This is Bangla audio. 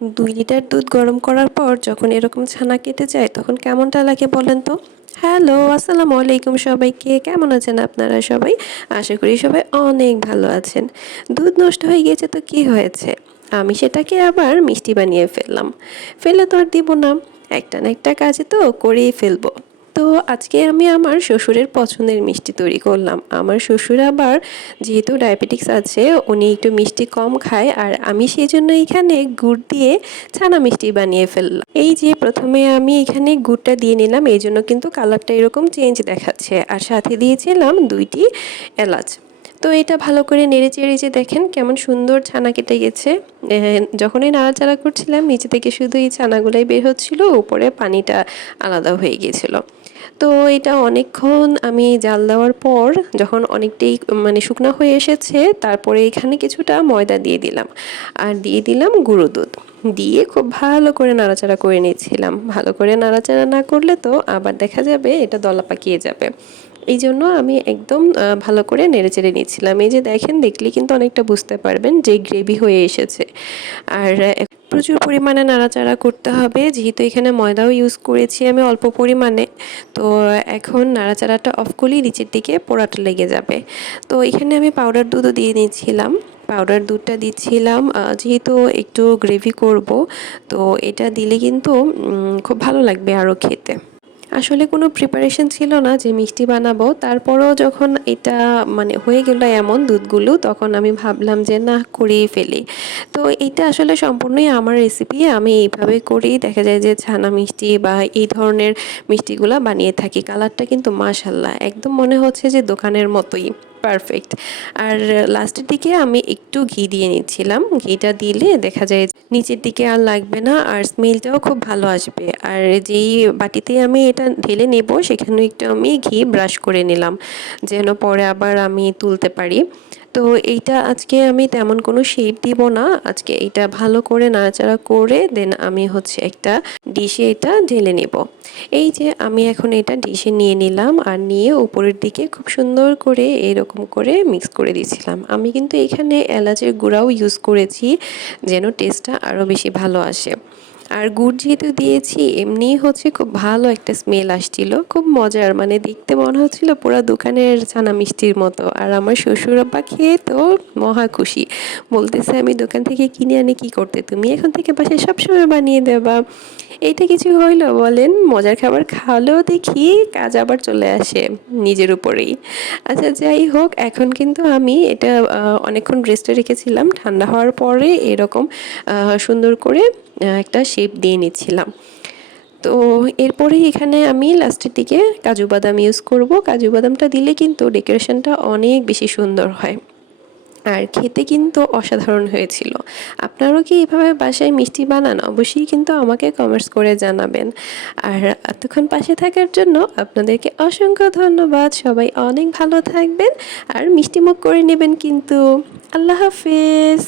দুই লিটার দুধ গরম করার পর যখন এরকম ছানা কেটে যায়, তখন কেমনটা লাগে বলেন তো? হ্যালো আসসালামু আলাইকুম সবাইকে। কেমন আছেন আপনারা সবাই? আশা করি সবাই অনেক ভালো আছেন। দুধ নষ্ট হয়ে গিয়েছে তো কি হয়েছে? আমি সেটাকে আবার মিষ্টি বানিয়ে ফেললাম। ফেলে তো আর দিব না। একটা না একটা কাজে তো করেই ফেলব। তো আজকে আমি আমার শ্বশুরের পছন্দের মিষ্টি তৈরি করলাম। আমার শ্বশুর আবার যেহেতু ডায়াবেটিক্স আছে, উনি একটু মিষ্টি কম খায় আর আমি সেই জন্য এখানে গুড় দিয়ে ছানা মিষ্টি বানিয়ে ফেললাম। এই যে প্রথমে আমি এখানে গুড়টা দিয়ে নিলাম এই জন্য কিন্তু কালারটা এরকম চেঞ্জ দেখাচ্ছে। আর সাথে দিয়েছিলাম দুইটি এলাচ। তো এটা ভালো করে নেড়ে চেড়ে যে দেখেন কেমন সুন্দর ছানা কেটে গেছে। যখনই নাড়াচাড়া করছিলাম, নিচে থেকে শুধু এই ছানাগুলাই বের হচ্ছিল, উপরে পানিটা আলাদা হয়ে গিয়েছিল। তো এটা অনেকক্ষণ আমি জাল দেওয়ার পর যখন অনেকটাই মানে শুকনো হয়ে এসেছে, তারপরে এখানে কিছুটা ময়দা দিয়ে দিলাম। আর দিয়ে দিলাম গুঁড়ো দুধ। দিয়ে খুব ভালো করে নাড়াচাড়া করে নিয়েছিলাম ভালো করে নাড়াচাড়া না করলে তো আবার দেখা যাবে এটা দলা পাকিয়ে যাবে। এই জন্য আমি একদম ভালো করে নেড়ে চেড়ে নিচ্ছিলাম। এই যে দেখেন, দেখলে কিন্তু অনেকটা বুঝতে পারবেন যে গ্রেভি হয়ে এসেছে। আর প্রচুর পরিমাণে নাড়াচাড়া করতে হবে। যেহেতু এখানে ময়দাও ইউজ করেছি আমি অল্প পরিমাণে। তো এখন নাড়াচাড়াটা অফ করলেই নিচের দিকে পোড়াটা লেগে যাবে। তো এখানে আমি পাউডার দুধও দিয়ে নিয়েছিলাম পাউডার দুধটা দিচ্ছিলাম। যেহেতু একটু গ্রেভি করব, তো এটা দিলে কিন্তু খুব ভালো লাগবে আরও খেতে। আসলে কোনো প্রিপারেশন ছিল না যে মিষ্টি বানাবো। তারপরও যখন এটা মানে হয়ে গেল এমন দুধগুলো, তখন আমি ভাবলাম যে না, করেই ফেলি। তো এটা আসলে সম্পূর্ণই আমার রেসিপি আমি এইভাবে করেই দেখা যায় যে ছানা মিষ্টি বা এই ধরনের মিষ্টিগুলো বানিয়ে থাকি। কালারটা কিন্তু মাশাল্লাহ একদম মনে হচ্ছে যে দোকানের মতোই। পারফেক্ট আর লাস্টের দিকে আমি একটু ঘি দিয়ে নিচ্ছিলাম। ঘিটা দিলে দেখা যায় নিচের দিকে আর লাগবে না আর স্মেলটাও খুব ভালো আসবে। আর যেই বাটিতে আমি এটা ঢেলে নেব, সেখানে একটু আমি ঘি ব্রাশ করে নিলাম, যেন পরে আবার আমি তুলতে পারি। তো এইটা আজকে আমি তেমন কোনো শেপ দিব না। আজকে এটা ভালো করে নাড়াচাড়া করে দেন আমি হচ্ছে একটা ডিশে এটা ঢেলে নেব। এই যে আমি এখন এটা ডিশে নিয়ে নিলাম আর নিয়ে উপরের দিকে খুব সুন্দর করে এরকম করে মিক্স করে দিয়েছিলাম। আমি কিন্তু এখানে এলাচের গুঁড়াও ইউজ করেছি, যেন টেস্টটা আরও বেশি ভালো আসে। আর গুড় যেহেতু দিয়েছি এমনি হচ্ছে খুব ভালো একটা স্মেল আসছিল। খুব মজার মানে দেখতে মনে হচ্ছিল পুরো দোকানের ছানা মিষ্টির মতো। আর আমার শ্বশুর আব্বা খেয়ে তো মহা খুশি। বলতেছে, আমি দোকান থেকে কিনে আনি, কি করতে? তুমি এখন থেকে বাসায় সবসময় বানিয়ে দেবা। এইটা কিছু হইল, বলেন, মজার খাবার খাওয়ালেও দেখি কাজ আবার চলে আসে নিজের উপরেই। আচ্ছা যাই হোক, এখন কিন্তু আমি এটা অনেকক্ষণ রেস্টে রেখেছিলাম। ঠান্ডা হওয়ার পরে এরকম সুন্দর করে একটা শেপ দিয়ে নিচ্ছিলাম। তো এরপরে এখানে আমি লাস্টের দিকে কাজু বাদাম ইউজ করব। কাজু বাদামটা দিলে কিন্তু ডেকোরেশনটা অনেক বেশি সুন্দর হয়। আর খেতে কিন্তু অসাধারণ হয়েছিল। আপনারাও কি এভাবে বাসায় মিষ্টি বানান? অবশ্যই কিন্তু আমাকে কমেন্টস করে জানাবেন। আর এতক্ষণ পাশে থাকার জন্য আপনাদেরকে অসংখ্য ধন্যবাদ। সবাই অনেক ভালো থাকবেন। আর মিষ্টি মুখ করে নেবেন কিন্তু। আল্লাহ হাফেজ।